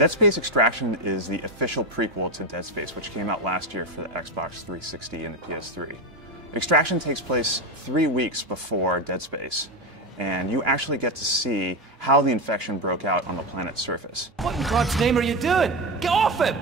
Dead Space Extraction is the official prequel to Dead Space, which came out last year for the Xbox 360 and the PS3. Extraction takes place 3 weeks before Dead Space, and you actually get to see how the infection broke out on the planet's surface. What in God's name are you doing? Get off him!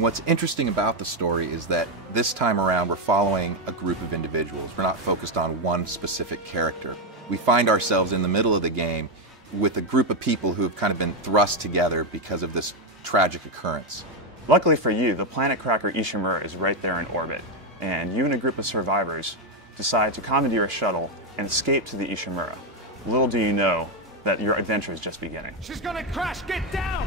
What's interesting about the story is that this time around we're following a group of individuals. We're not focused on one specific character. We find ourselves in the middle of the game with a group of people who have kind of been thrust together because of this tragic occurrence. Luckily for you, the planet cracker Ishimura is right there in orbit, and you and a group of survivors decide to commandeer a shuttle and escape to the Ishimura. Little do you know that your adventure is just beginning. She's gonna crash! Get down!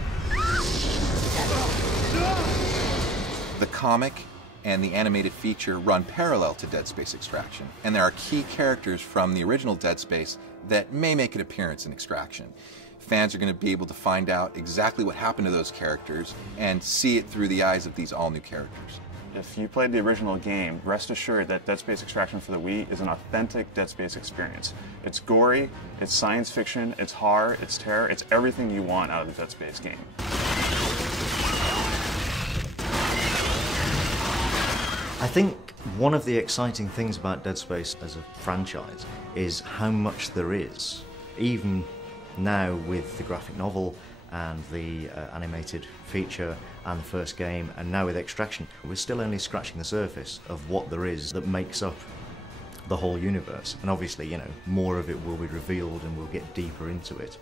The comic and the animated feature run parallel to Dead Space Extraction, and there are key characters from the original Dead Space that may make an appearance in Extraction. Fans are going to be able to find out exactly what happened to those characters and see it through the eyes of these all-new characters. If you played the original game, rest assured that Dead Space Extraction for the Wii is an authentic Dead Space experience. It's gory, it's science fiction, it's horror, it's terror, it's everything you want out of the Dead Space game. I think one of the exciting things about Dead Space as a franchise is how much there is. Even now with the graphic novel and the animated feature and the first game, and now with Extraction, we're still only scratching the surface of what there is that makes up the whole universe. And obviously, you know, more of it will be revealed and we'll get deeper into it.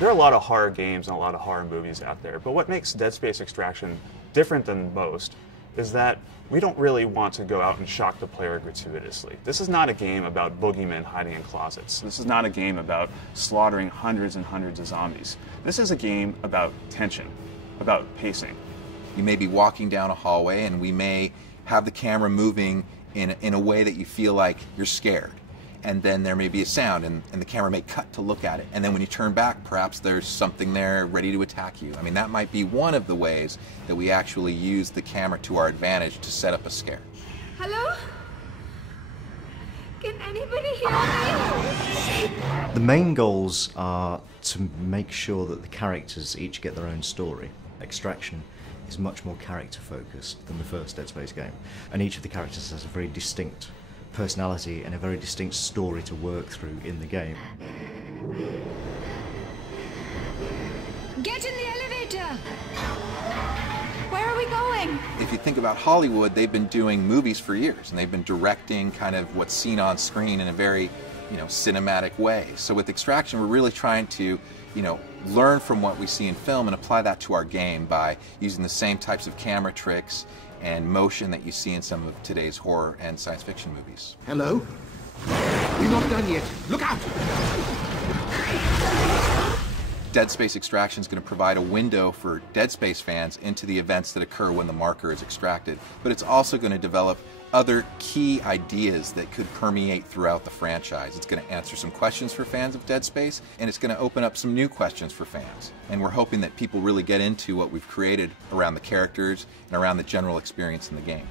There are a lot of horror games and a lot of horror movies out there, but what makes Dead Space Extraction different than most is that we don't really want to go out and shock the player gratuitously. This is not a game about boogeymen hiding in closets. This is not a game about slaughtering hundreds and hundreds of zombies. This is a game about tension, about pacing. You may be walking down a hallway and we may have the camera moving in a way that you feel like you're scared. And then there may be a sound and the camera may cut to look at it. And then when you turn back, perhaps there's something there ready to attack you. I mean, that might be one of the ways that we actually use the camera to our advantage to set up a scare. Hello? Can anybody hear me? The main goals are to make sure that the characters each get their own story. Extraction is much more character focused than the first Dead Space game. And each of the characters has a very distinct personality and a very distinct story to work through in the game. Get in the elevator! Where are we going? If you think about Hollywood, they've been doing movies for years, and they've been directing kind of what's seen on screen in a very, cinematic way. So with Extraction, we're really trying to, learn from what we see in film and apply that to our game by using the same types of camera tricks and motion that you see in some of today's horror and science fiction movies. Hello? We're not done yet. Look out! Dead Space Extraction is going to provide a window for Dead Space fans into the events that occur when the marker is extracted, but it's also going to develop other key ideas that could permeate throughout the franchise. It's going to answer some questions for fans of Dead Space, and it's going to open up some new questions for fans. And we're hoping that people really get into what we've created around the characters and around the general experience in the game.